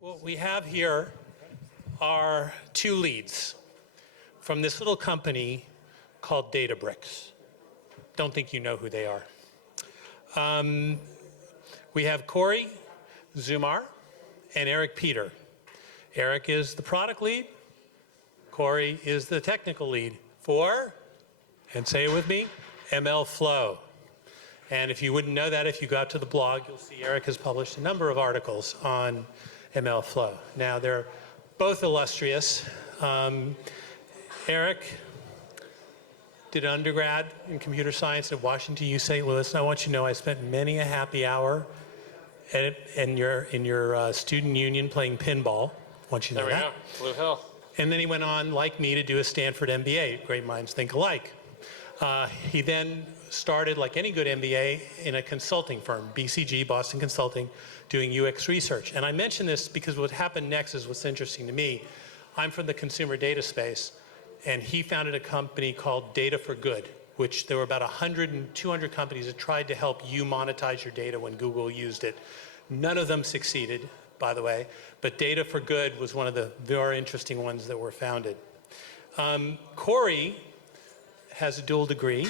What we have here are two leads from this little company called Databricks. Don't think you know who they are. We have Corey Zumar and Eric Peter. Eric is the product lead. Corey is the technical lead for, and say it with me, MLflow. And if you wouldn't know that, if you got to the blog, you'll see Eric has published a number of articles on MLflow. Now, they're both illustrious. Eric did undergrad in computer science at Washington U. St. Louis. And I want you to know I spent many a happy hour in your student union playing pinball. I want you to know that. There we go, Blue Hill. And then he went on, like me, to do a Stanford MBA. Great minds think alike. He then started, like any good MBA, in a consulting firm, BCG, Boston Consulting, doing UX research. And I mention this because what happened next is what's interesting to me. I'm from the consumer data space, and he founded a company called Data for Good, which there were about 100 and 200 companies that tried to help you monetize your data when Google used it. None of them succeeded, by the way, but Data for Good was one of the very interesting ones that were founded. Corey has a dual degree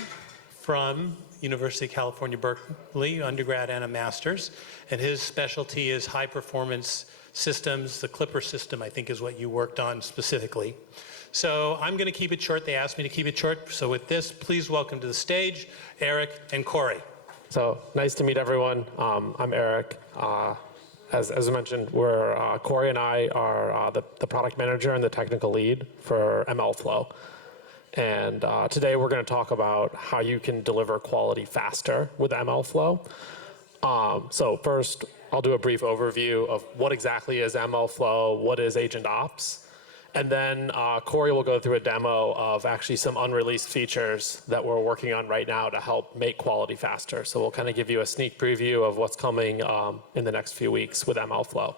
from University of California, Berkeley, undergrad and a master's, and his specialty is high performance systems. The Clipper system, I think, is what you worked on specifically. So I'm going to keep it short. They asked me to keep it short. So with this, please welcome to the stage, Eric and Corey. So nice to meet everyone. I'm Eric. As I mentioned, Corey and I are the product manager and the technical lead for MLflow. And today we're going to talk about how you can deliver quality faster with MLflow. So first, I'll do a brief overview of what exactly is MLflow, what is Agent Ops, and then Corey will go through a demo of actually some unreleased features that we're working on right now to help make quality faster. So we'll kind of give you a sneak preview of what's coming in the next few weeks with MLflow.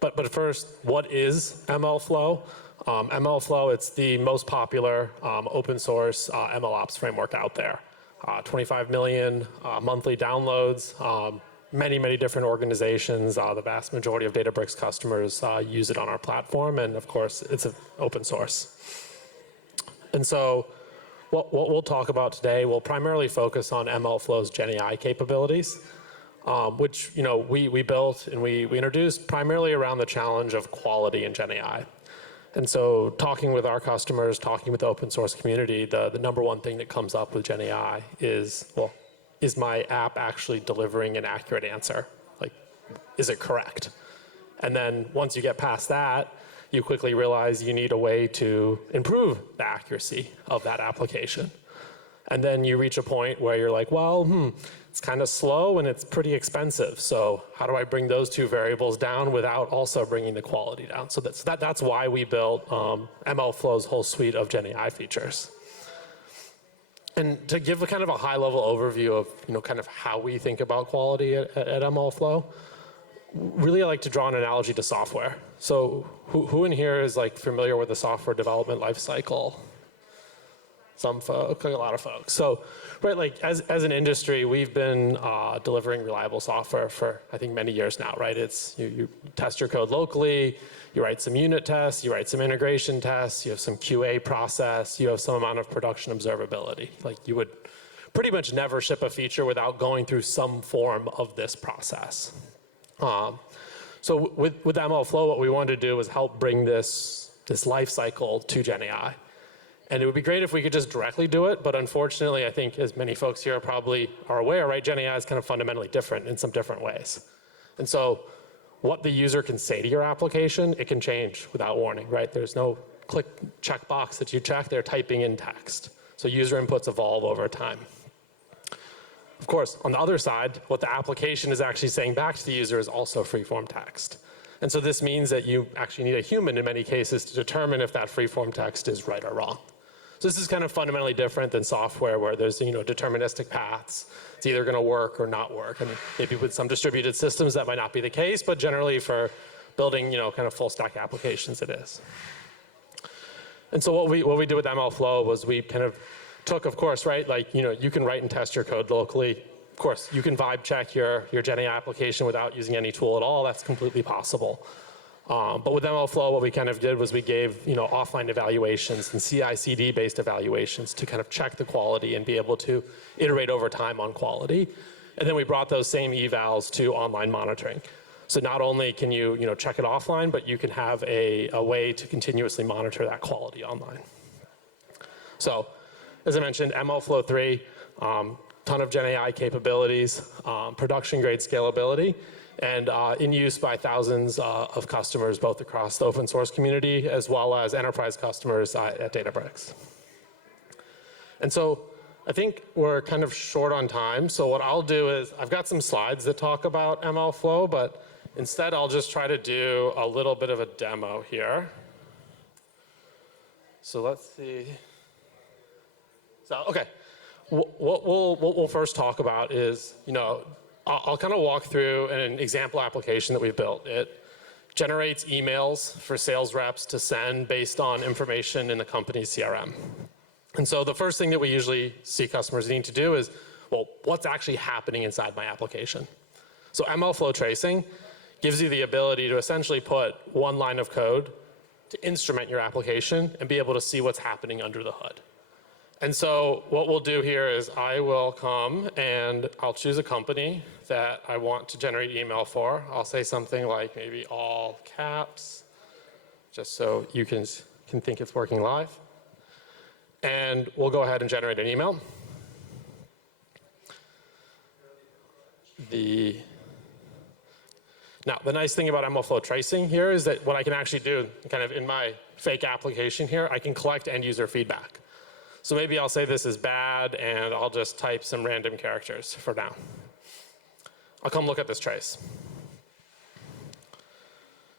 But first, what is MLflow? MLflow, it's the most popular open source MLOps framework out there. 25 million monthly downloads, many different organizations. The vast majority of Databricks customers use it on our platform, and of course, it's open source. And so what we'll talk about today, we'll primarily focus on MLflow's GenAI capabilities, which we built and we introduced primarily around the challenge of quality in GenAI. And so talking with our customers, talking with the open source community, the number one thing that comes up with GenAI is, well, is my app actually delivering an accurate answer? Like, is it correct? And then once you get past that, you quickly realize you need a way to improve the accuracy of that application. And then you reach a point where you're like, well, it's kind of slow and it's pretty expensive. So how do I bring those two variables down without also bringing the quality down? So that's why we built MLflow's whole suite of GenAI features. And to give a kind of a high-level overview of kind of how we think about quality at MLflow, really I like to draw an analogy to software. So who in here is like familiar with the software development lifecycle? Some folks, a lot of folks. So, right, like as an industry, we've been delivering reliable software for, I think, many years now, right? It's you test your code locally, you write some unit tests, you write some integration tests, you have some QA process, you have some amount of production observability. Like you would pretty much never ship a feature without going through some form of this process. So with MLflow, what we wanted to do was help bring this life cycle to GenAI. And it would be great if we could just directly do it, but unfortunately, I think as many folks here probably are aware, right, GenAI is kind of fundamentally different in some different ways. And so what the user can say to your application, it can change without warning, right? There's no click checkbox that you check, they're typing in text. So user inputs evolve over time. Of course, on the other side, what the application is actually saying back to the user is also free-form text. And so this means that you actually need a human in many cases to determine if that free-form text is right or wrong. So this is kind of fundamentally different than software where there's deterministic paths. It's either going to work or not work. And maybe with some distributed systems that might not be the case, but generally for building kind of full stack applications it is. And so what we did with MLflow was we kind of took, of course, right, like you can write and test your code locally. of course, you can vibe check your Gen AI application without using any tool at all. That's completely possible. But with MLflow, what we kind of did was we gave offline evaluations and CI/CD based evaluations to kind of check the quality and be able to iterate over time on quality. And then we brought those same evals to online monitoring. So not only can you check it offline, but you can have a way to continuously monitor that quality online. So as I mentioned, MLflow 3, ton of Gen AI capabilities, production grade scalability, and in use by thousands of customers, both across the open source community as well as enterprise customers at Databricks. And so I think we're kind of short on time. So what I'll do is I've got some slides that talk about MLflow, but instead I'll just try to do a little bit of a demo here. So let's see. So, okay. What we'll first talk about is, I'll kind of walk through an example application that we've built. It generates emails for sales reps to send based on information in the company's CRM. And so the first thing that we usually see customers needing to do is, well, what's actually happening inside my application? So MLflow tracing gives you the ability to essentially put one line of code to instrument your application and be able to see what's happening under the hood. And so what we'll do here is I will come and I'll choose a company that I want to generate email for. I'll say something like maybe all caps, just so you can think it's working live. And we'll go ahead and generate an email. Now, the nice thing about MLflow tracing here is that what I can actually do, kind of in my fake application here, I can collect end user feedback. So maybe I'll say this is bad, and I'll just type some random characters for now. I'll come look at this trace.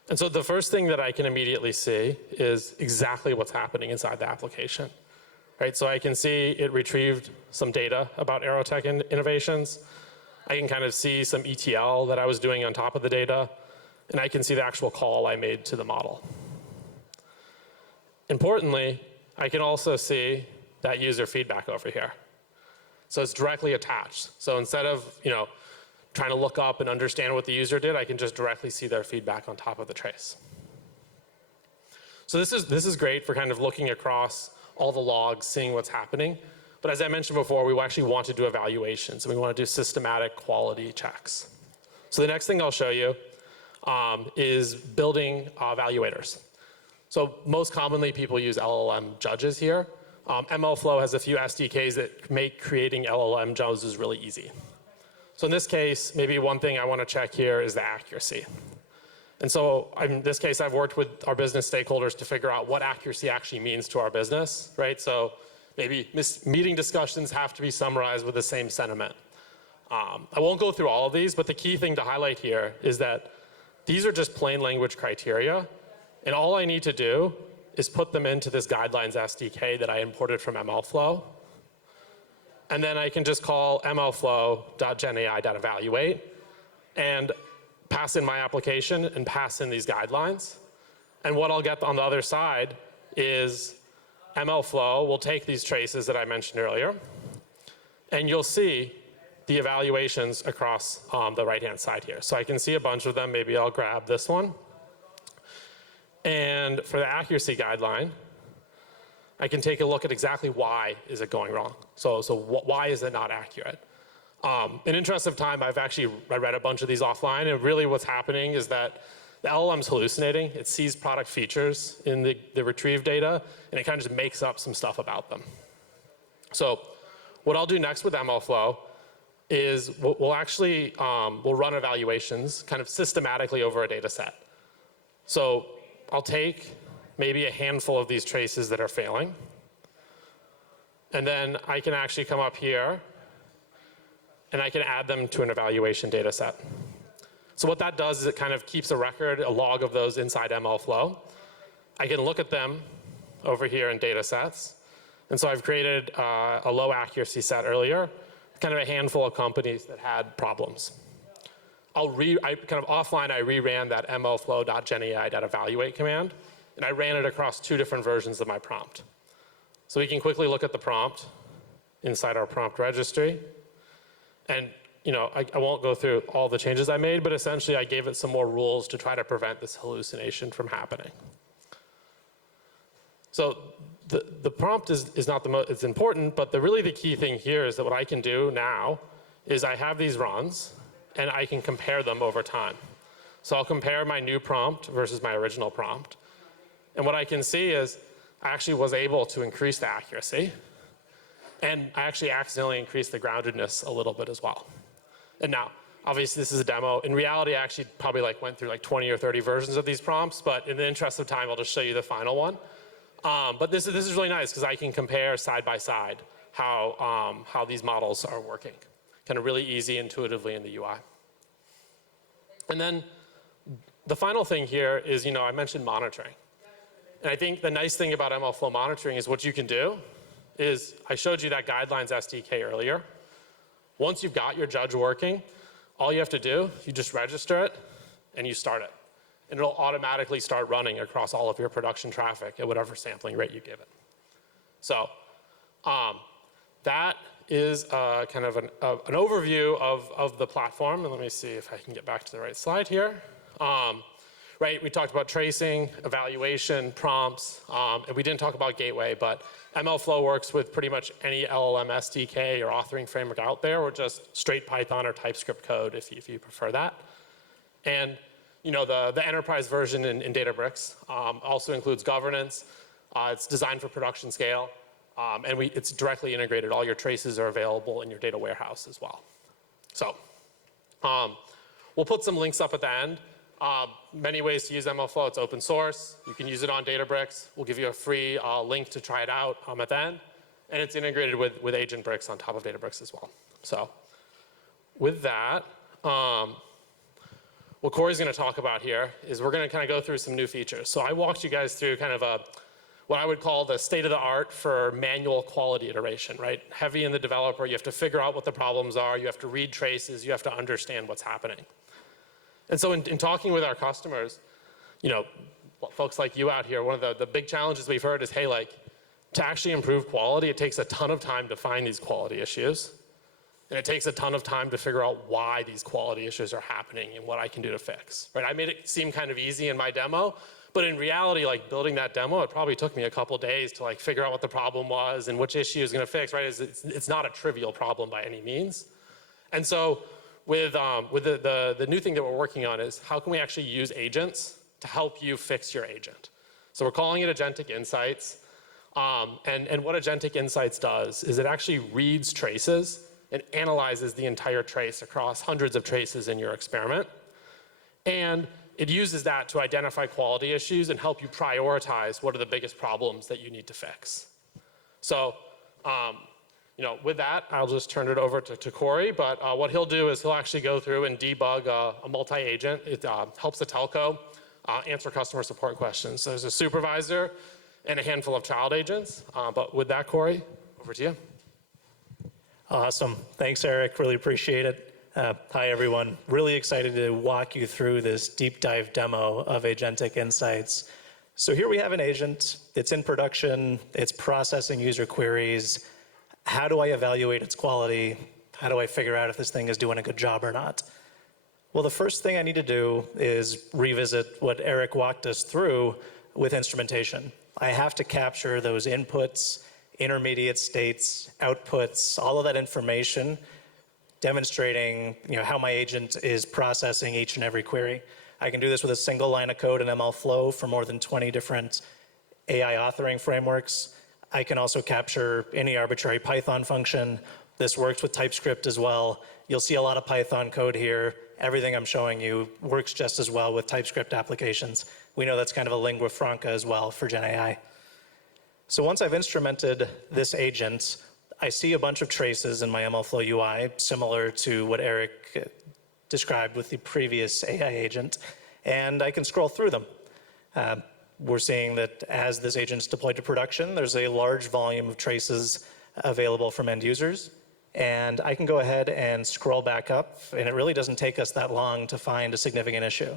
And so the first thing that I can immediately see is exactly what's happening inside the application. Right, so I can see it retrieved some data about Aerotech innovations. I can kind of see some ETL that I was doing on top of the data, and I can see the actual call I made to the model. Importantly, I can also see that user feedback over here. So it's directly attached. So instead of trying to look up and understand what the user did, I can just directly see their feedback on top of the trace. So this is great for kind of looking across all the logs, seeing what's happening. But as I mentioned before, we actually want to do evaluations, and we want to do systematic quality checks. So the next thing I'll show you is building evaluators. So most commonly, people use LLM judges here. MLflow has a few SDKs that make creating LLM judges really easy. So in this case, maybe one thing I want to check here is the accuracy. And so in this case, I've worked with our business stakeholders to figure out what accuracy actually means to our business, right? So maybe meeting discussions have to be summarized with the same sentiment. I won't go through all of these, but the key thing to highlight here is that these are just plain language criteria, and all I need to do is put them into this guidelines SDK that I imported from MLflow. And then I can just call mlflow.genai.evaluate and pass in my application and pass in these guidelines. And what I'll get on the other side is MLflow will take these traces that I mentioned earlier, and you'll see the evaluations across the right-hand side here. So I can see a bunch of them. Maybe I'll grab this one. And for the accuracy guideline, I can take a look at exactly why is it going wrong. So why is it not accurate? In interest of time, I read a bunch of these offline, and really what's happening is that the LLM's hallucinating. It sees product features in the retrieved data, and it kind of just makes up some stuff about them. So what I'll do next with MLflow is we'll run evaluations kind of systematically over a data set. So I'll take maybe a handful of these traces that are failing, and then I can actually come up here and I can add them to an evaluation data set. So what that does is it kind of keeps a record, a log of those inside MLflow. I can look at them over here in data sets. And so I've created a low accuracy set earlier, kind of a handful of companies that had problems. I reran that mlflow.genai.evaluate command, and I ran it across 2 different versions of my prompt. So we can quickly look at the prompt inside our prompt registry. And I won't go through all the changes I made, but essentially I gave it some more rules to try to prevent this hallucination from happening. So the prompt is not the most, it's important, but really the key thing here is that what I can do now is I have these runs and I can compare them over time. So I'll compare my new prompt versus my original prompt. And what I can see is I actually was able to increase the accuracy, and I actually accidentally increased the groundedness a little bit as well. And now, obviously this is a demo. In reality, I actually probably went through 20 or 30 versions of these prompts, but in the interest of time, I'll just show you the final one. But this is really nice because I can compare side by side how these models are working. Kind of really easy intuitively in the UI. And then the final thing here is, I mentioned monitoring. And I think the nice thing about MLflow monitoring is what you can do is, I showed you that guidelines SDK earlier. Once you've got your judge working, all you have to do, you just register it and you start it. And it'll automatically start running across all of your production traffic at whatever sampling rate you give it. So that is kind of an overview of the platform. And let me see if I can get back to the right slide here. Right, we talked about tracing, evaluation, prompts, and we didn't talk about gateway, but MLflow works with pretty much any LLM SDK or authoring framework out there, or just straight Python or TypeScript code if you prefer that. And the enterprise version in Databricks also includes governance. It's designed for production scale, and it's directly integrated. All your traces are available in your data warehouse as well. So we'll put some links up at the end. Many ways to use MLflow. It's open source. You can use it on Databricks. We'll give you a free link to try it out at the end. And it's integrated with Agentbricks on top of Databricks as well. So with that, what Corey's going to talk about here is we're going to kind of go through some new features. So I walked you guys through kind of what I would call the state of the art for manual quality iteration, right? Heavy in the developer. You have to figure out what the problems are. You have to read traces. You have to understand what's happening. And so in talking with our customers, folks like you out here, one of the big challenges we've heard is, hey, to actually improve quality, it takes a ton of time to find these quality issues. And it takes a ton of time to figure out why these quality issues are happening and what I can do to fix, right? I made it seem kind of easy in my demo, but in reality, building that demo, it probably took me a couple days to figure out what the problem was and which issue is gonna fix, right? It's not a trivial problem by any means. And so, with the new thing that we're working on is how can we actually use agents to help you fix your agent? So we're calling it Agentic Insights. And what Agentic Insights does is it actually reads traces and analyzes the entire trace across hundreds of traces in your experiment. And it uses that to identify quality issues and help you prioritize what are the biggest problems that you need to fix. So with that, I'll just turn it over to Corey, but what he'll do is he'll actually go through and debug a multi-agent. It helps the telco answer customer support questions. So there's a supervisor and a handful of child agents. But with that, Corey, over to you. Awesome. Thanks, Eric. Really appreciate it. Hi, everyone. Really excited to walk you through this deep dive demo of Agentic Insights. So here we have an agent. It's in production. It's processing user queries. How do I evaluate its quality? How do I figure out if this thing is doing a good job or not? Well, the first thing I need to do is revisit what Eric walked us through with instrumentation. I have to capture those inputs, intermediate states, outputs, all of that information, demonstrating how my agent is processing each and every query. I can do this with a single line of code in MLflow for more than 20 different AI authoring frameworks. I can also capture any arbitrary Python function. This works with TypeScript as well. You'll see a lot of Python code here. Everything I'm showing you works just as well with TypeScript applications. We know that's kind of a lingua franca as well for Gen AI. So once I've instrumented this agent, I see a bunch of traces in my MLflow UI, similar to what Eric described with the previous AI agent, and I can scroll through them. We're seeing that as this agent is deployed to production, there's a large volume of traces available from end users. And I can go ahead and scroll back up, and it really doesn't take us that long to find a significant issue.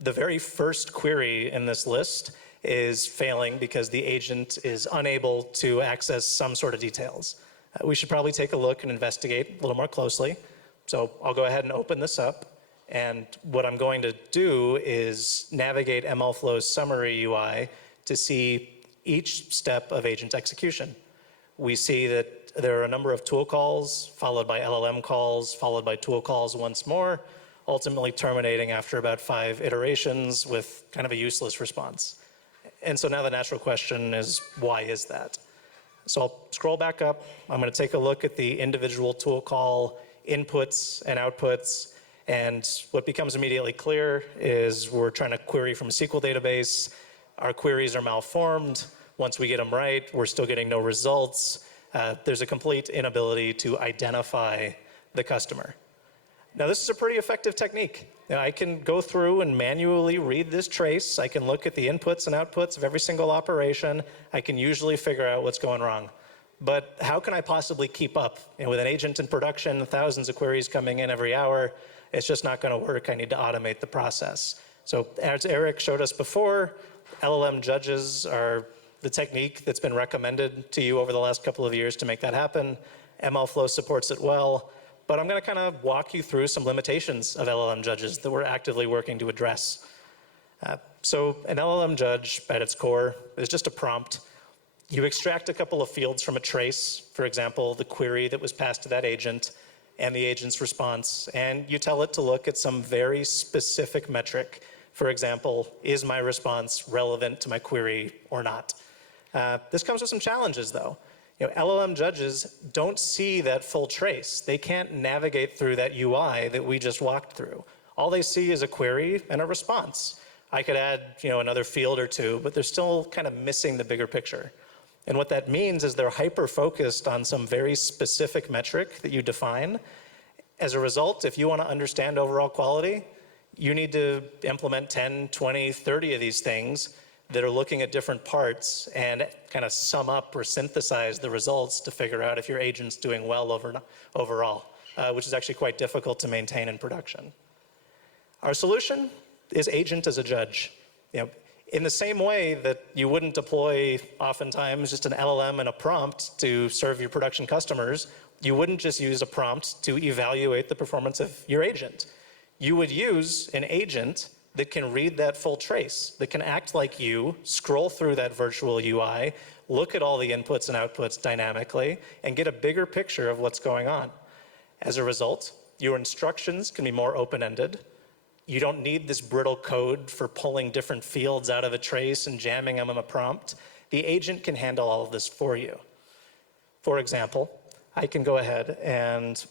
The very first query in this list is failing because the agent is unable to access some sort of details. We should probably take a look and investigate a little more closely. So I'll go ahead and open this up. And what I'm going to do is navigate MLflow's summary UI to see each step of agent execution. We see that there are a number of tool calls, followed by LLM calls, followed by tool calls once more, ultimately terminating after about 5 iterations with kind of a useless response. And so now the natural question is, why is that? So I'll scroll back up. I'm going to take a look at the individual tool call inputs and outputs. And what becomes immediately clear is we're trying to query from a SQL database. Our queries are malformed. Once we get them right, we're still getting no results. There's a complete inability to identify the customer. Now, this is a pretty effective technique. Now, I can go through and manually read this trace. I can look at the inputs and outputs of every single operation. I can usually figure out what's going wrong. But how can I possibly keep up? With an agent in production, thousands of queries coming in every hour, it's just not going to work. I need to automate the process. So as Eric showed us before, LLM judges are the technique that's been recommended to you over the last couple of years to make that happen. MLflow supports it well. But I'm going to kind of walk you through some limitations of LLM judges that we're actively working to address. So an LLM judge, at its core, is just a prompt. You extract a couple of fields from a trace, for example, the query that was passed to that agent and the agent's response, and you tell it to look at some very specific metric. For example, is my response relevant to my query or not? This comes with some challenges, though. LLM judges don't see that full trace. They can't navigate through that UI that we just walked through. All they see is a query and a response. I could add another field or two, but they're still kind of missing the bigger picture. And what that means is they're hyper-focused on some very specific metric that you define. As a result, if you want to understand overall quality, you need to implement 10, 20, 30 of these things that are looking at different parts and kind of sum up or synthesize the results to figure out if your agent's doing well overall, which is actually quite difficult to maintain in production. Our solution is agent as a judge. In the same way that you wouldn't deploy oftentimes just an LLM and a prompt to serve your production customers, you wouldn't just use a prompt to evaluate the performance of your agent. You would use an agent that can read that full trace, that can act like you, scroll through that virtual UI, look at all the inputs and outputs dynamically, and get a bigger picture of what's going on. As a result, your instructions can be more open-ended. You don't need this brittle code for pulling different fields out of a trace and jamming them in a prompt. The agent can handle all of this for you. For example, I can go ahead and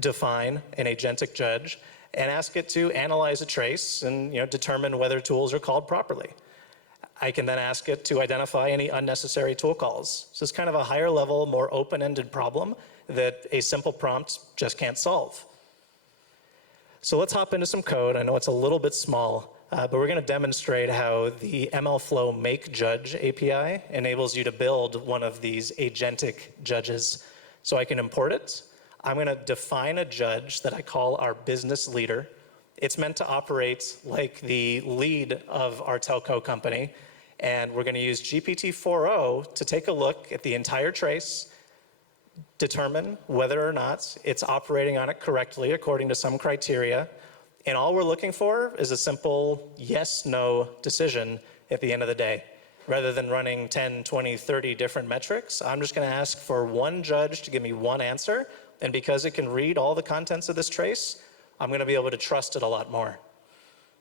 define an agentic judge and ask it to analyze a trace and determine whether tools are called properly. I can then ask it to identify any unnecessary tool calls. So it's kind of a higher level, more open-ended problem that a simple prompt just can't solve. So let's hop into some code. I know it's a little bit small, but we're going to demonstrate how the MLflow Make Judge API enables you to build one of these agentic judges. So I can import it. I'm going to define a judge that I call our business leader. It's meant to operate like the lead of our telco company. And we're going to use GPT-4o to take a look at the entire trace, determine whether or not it's operating on it correctly according to some criteria. And all we're looking for is a simple yes-no decision at the end of the day. Rather than running 10, 20, 30 different metrics, I'm just going to ask for one judge to give me one answer. And because it can read all the contents of this trace, I'm going to be able to trust it a lot more.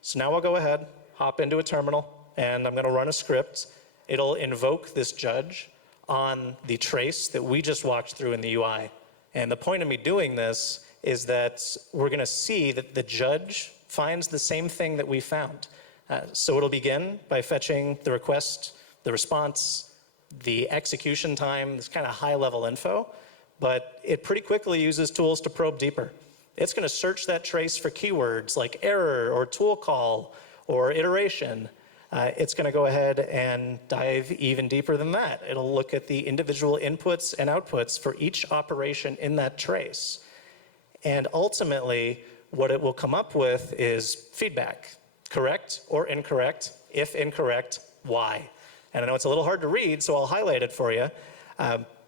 So now I'll go ahead, hop into a terminal, and I'm going to run a script. It'll invoke this judge on the trace that we just walked through in the UI. And the point of me doing this is that we're going to see that the judge finds the same thing that we found. So it'll begin by fetching the request, the response, the execution time, this kind of high-level info. But it pretty quickly uses tools to probe deeper. It's going to search that trace for keywords like error or tool call or iteration. It's going to go ahead and dive even deeper than that. It'll look at the individual inputs and outputs for each operation in that trace. And ultimately, what it will come up with is feedback, correct or incorrect. If incorrect, why? And I know it's a little hard to read, so I'll highlight it for you.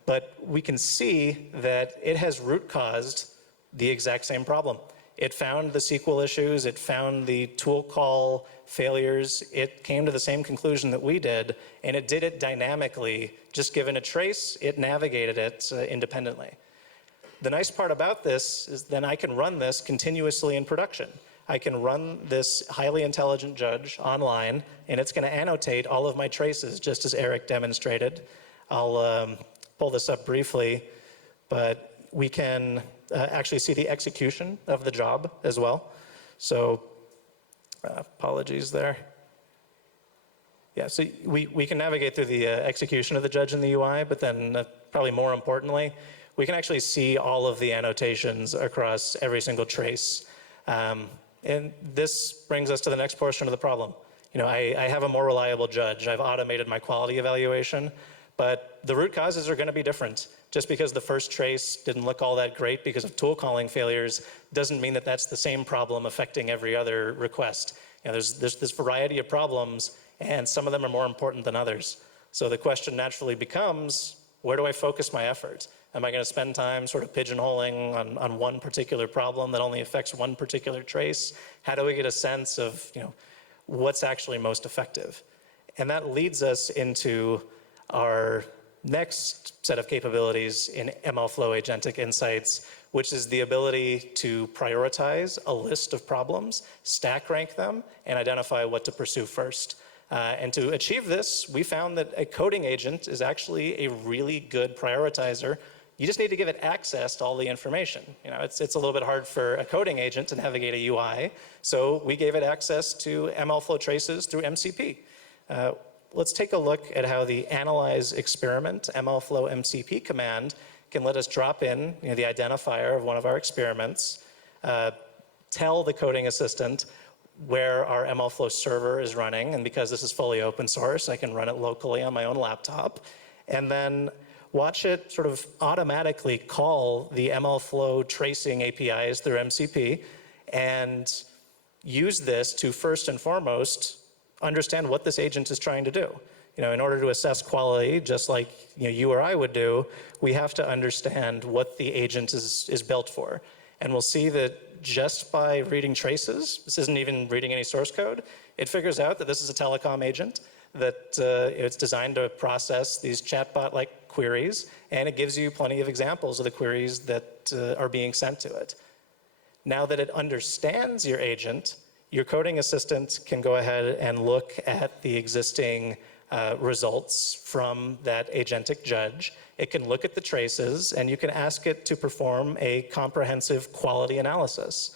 But we can see that it has root caused the exact same problem. It found the SQL issues, it found the tool call failures, it came to the same conclusion that we did, and it did it dynamically. Just given a trace, it navigated it independently. The nice part about this is then I can run this continuously in production. I can run this highly intelligent judge online, and it's going to annotate all of my traces, just as Eric demonstrated. I'll pull this up briefly, but we can actually see the execution of the job as well. So apologies there. Yeah, so we can navigate through the execution of the judge in the UI, but then probably more importantly, we can actually see all of the annotations across every single trace. And this brings us to the next portion of the problem. You know, I have a more reliable judge. I've automated my quality evaluation, but the root causes are going to be different. Just because the first trace didn't look all that great because of tool calling failures doesn't mean that that's the same problem affecting every other request. You know, there's this variety of problems, and some of them are more important than others. So the question naturally becomes, where do I focus my effort? Am I going to spend time sort of pigeonholing on one particular problem that only affects one particular trace? How do we get a sense of, you know, what's actually most effective? And that leads us into our next set of capabilities in MLflow Agentic Insights, which is the ability to prioritize a list of problems, stack rank them, and identify what to pursue first. And to achieve this, we found that a coding agent is actually a really good prioritizer. You just need to give it access to all the information. You know, it's a little bit hard for a coding agent to navigate a UI, so we gave it access to MLflow traces through MCP. Let's take a look at how the analyze experiment MLflow MCP command can let us drop in, you know, the identifier of one of our experiments, tell the coding assistant where our MLflow server is running, and because this is fully open source, I can run it locally on my own laptop, and then watch it sort of automatically call the MLflow tracing APIs through MCP and use this to first and foremost understand what this agent is trying to do. You know, in order to assess quality, just like you or I would do, we have to understand what the agent is built for. And we'll see that just by reading traces, this isn't even reading any source code, it figures out that this is a telecom agent, that it's designed to process these chatbot-like queries, and it gives you plenty of examples of the queries that are being sent to it. Now that it understands your agent, your coding assistant can go ahead and look at the existing results from that agentic judge. It can look at the traces, and you can ask it to perform a comprehensive quality analysis.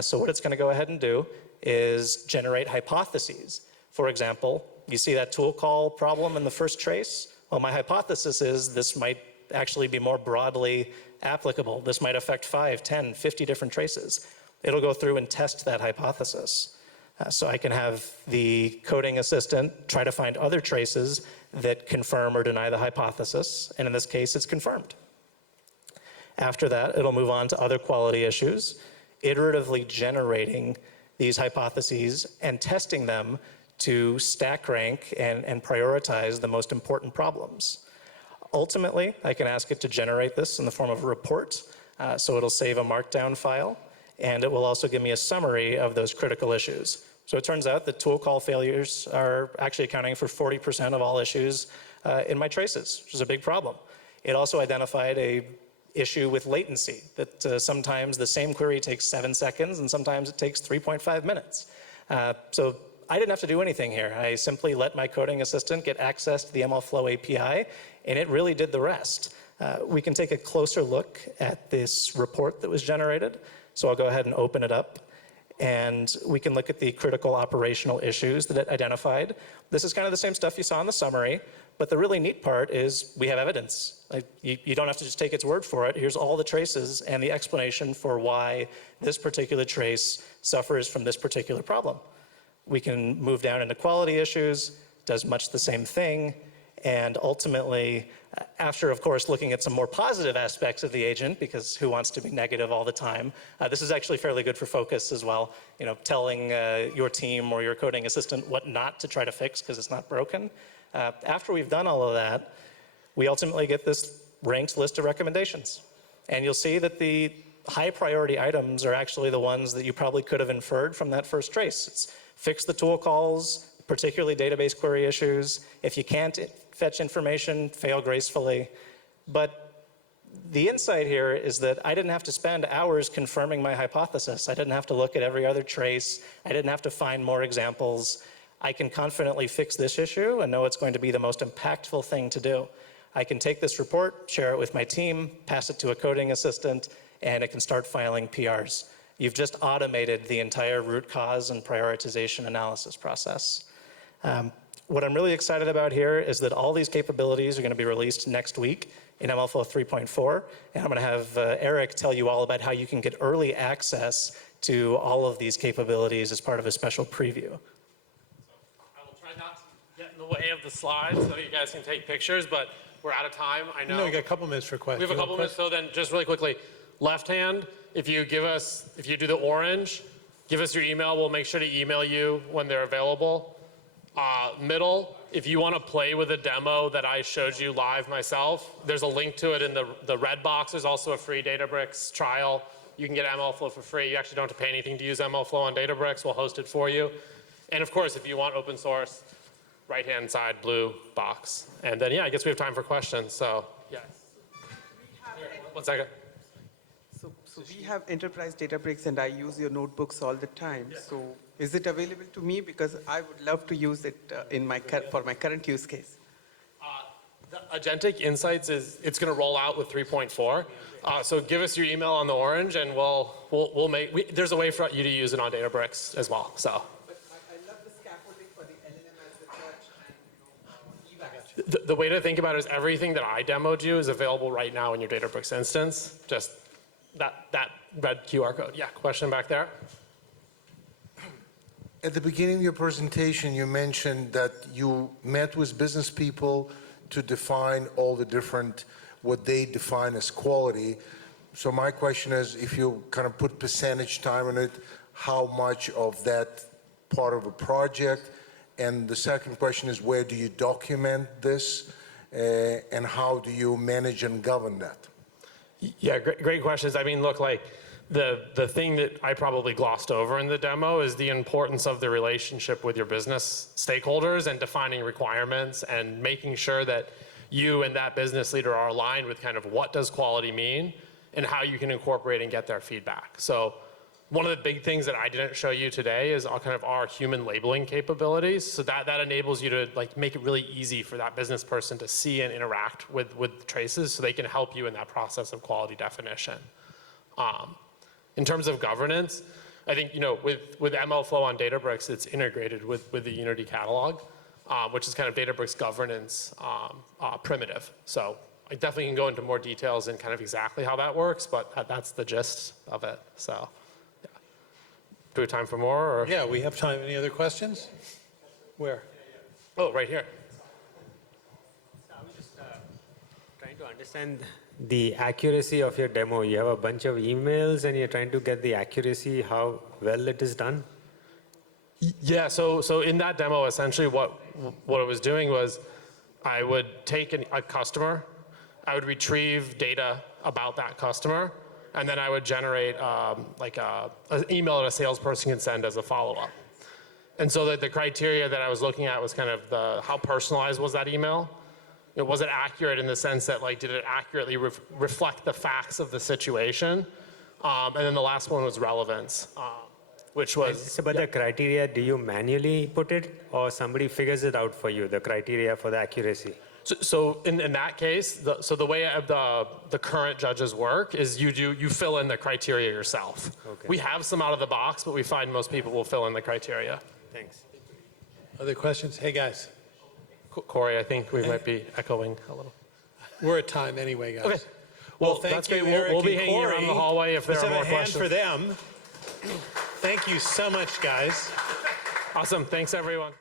So what it's going to go ahead and do is generate hypotheses. For example, you see that tool call problem in the first trace? Well, my hypothesis is this might actually be more broadly applicable. This might affect 5, 10, 50 different traces. It'll go through and test that hypothesis. So I can have the coding assistant try to find other traces that confirm or deny the hypothesis, and in this case, it's confirmed. After that, it'll move on to other quality issues, iteratively generating these hypotheses and testing them to stack rank and prioritize the most important problems. Ultimately, I can ask it to generate this in the form of a report, so it'll save a markdown file, and it will also give me a summary of those critical issues. So it turns out that tool call failures are actually accounting for 40% of all issues in my traces, which is a big problem. It also identified an issue with latency, that sometimes the same query takes 7 seconds and sometimes it takes 3.5 minutes. So I didn't have to do anything here. I simply let my coding assistant get access to the MLflow API, and it really did the rest. We can take a closer look at this report that was generated. So I'll go ahead and open it up, and we can look at the critical operational issues that it identified. This is kind of the same stuff you saw in the summary, but the really neat part is we have evidence. You don't have to just take its word for it. Here's all the traces and the explanation for why this particular trace suffers from this particular problem. We can move down into quality issues, does much the same thing, and ultimately, after, of course, looking at some more positive aspects of the agent, because who wants to be negative all the time, this is actually fairly good for focus as well. You know, telling your team or your coding assistant what not to try to fix because it's not broken. After we've done all of that, we ultimately get this ranked list of recommendations. And you'll see that the high priority items are actually the ones that you probably could have inferred from that first trace. It's fix the tool calls, particularly database query issues. If you can't fetch information, fail gracefully. But the insight here is that I didn't have to spend hours confirming my hypothesis. I didn't have to look at every other trace. I didn't have to find more examples. I can confidently fix this issue and know it's going to be the most impactful thing to do. I can take this report, share it with my team, pass it to a coding assistant, and it can start filing PRs. You've just automated the entire root cause and prioritization analysis process. What I'm really excited about here is that all these capabilities are going to be released next week in MLflow 3.4, and I'm going to have Eric tell you all about how you can get early access to all of these capabilities as part of a special preview. I will try not to get in the way of the slides so you guys can take pictures, but we're out of time. I know. No, we got a couple minutes for questions. We have a couple minutes, so then just really quickly, left hand, if you do the orange, give us your email. We'll make sure to email you when they're available. Middle, if you want to play with a demo that I showed you live myself, there's a link to it in the red box. There's also a free Databricks trial. You can get MLflow for free. You actually don't have to pay anything to use MLflow on Databricks. We'll host it for you. And of course, if you want open source, right-hand side blue box. And then, yeah, I guess we have time for questions. So, yes. Here, 1 second. So we have enterprise Databricks, and I use your notebooks all the time. Yeah. So is it available to me? Because I would love to use it for my current use case. The Agentic Insights it's going to roll out with 3.4. So give us your email on the orange, and we'll make. There's a way for you to use it on Databricks as well. So. But I love the scaffolding for the LLM as the judge and evaluate. The way to think about it is everything that I demoed you is available right now in your Databricks instance. Just that red QR code. Yeah, question back there. At the beginning of your presentation, you mentioned that you met with business people to define all the different, what they define as quality. So my question is, if you kind of put percentage time on it, how much of that part of a project? And the second question is, where do you document this? And how do you manage and govern that? Yeah, great questions. I mean, look, like the thing that I probably glossed over in the demo is the importance of the relationship with your business stakeholders and defining requirements and making sure that you and that business leader are aligned with kind of what does quality mean and how you can incorporate and get their feedback. So one of the big things that I didn't show you today is kind of our human labeling capabilities. So that enables you to like make it really easy for that business person to see and interact with traces so they can help you in that process of quality definition. In terms of governance, I think, with MLflow on Databricks, it's integrated with the Unity catalog, which is kind of Databricks governance primitive. So I definitely can go into more details and kind of exactly how that works, but that's the gist of it. So. Do we have time for more? Or? Yeah, we have time. Any other questions? Where? Oh, right here. I was just trying to understand the accuracy of your demo. You have a bunch of emails and you're trying to get the accuracy, how well it is done? Yeah, so in that demo, essentially what I was doing was I would take a customer, I would retrieve data about that customer, and then I would generate an email that a salesperson can send as a follow-up. And so the criteria that I was looking at was kind of how personalized was that email? Was it accurate in the sense that did it accurately reflect the facts of the situation? And then the last one was relevance, which was... So, but the criteria, do you manually put it or somebody figures it out for you, the criteria for the accuracy? So in that case, the way the current judges work is you fill in the criteria yourself. Okay. We have some out of the box, but we find most people will fill in the criteria. Thanks. Other questions? Hey, guys. Corey, I think we might be echoing a little. We're at time anyway, guys. Okay. Well, That's thank great. you, Eric We'll be and hanging around the Corey. hallway if there Let's are more have a hand questions. for them. Thank you so much, guys. Awesome. Thanks, everyone.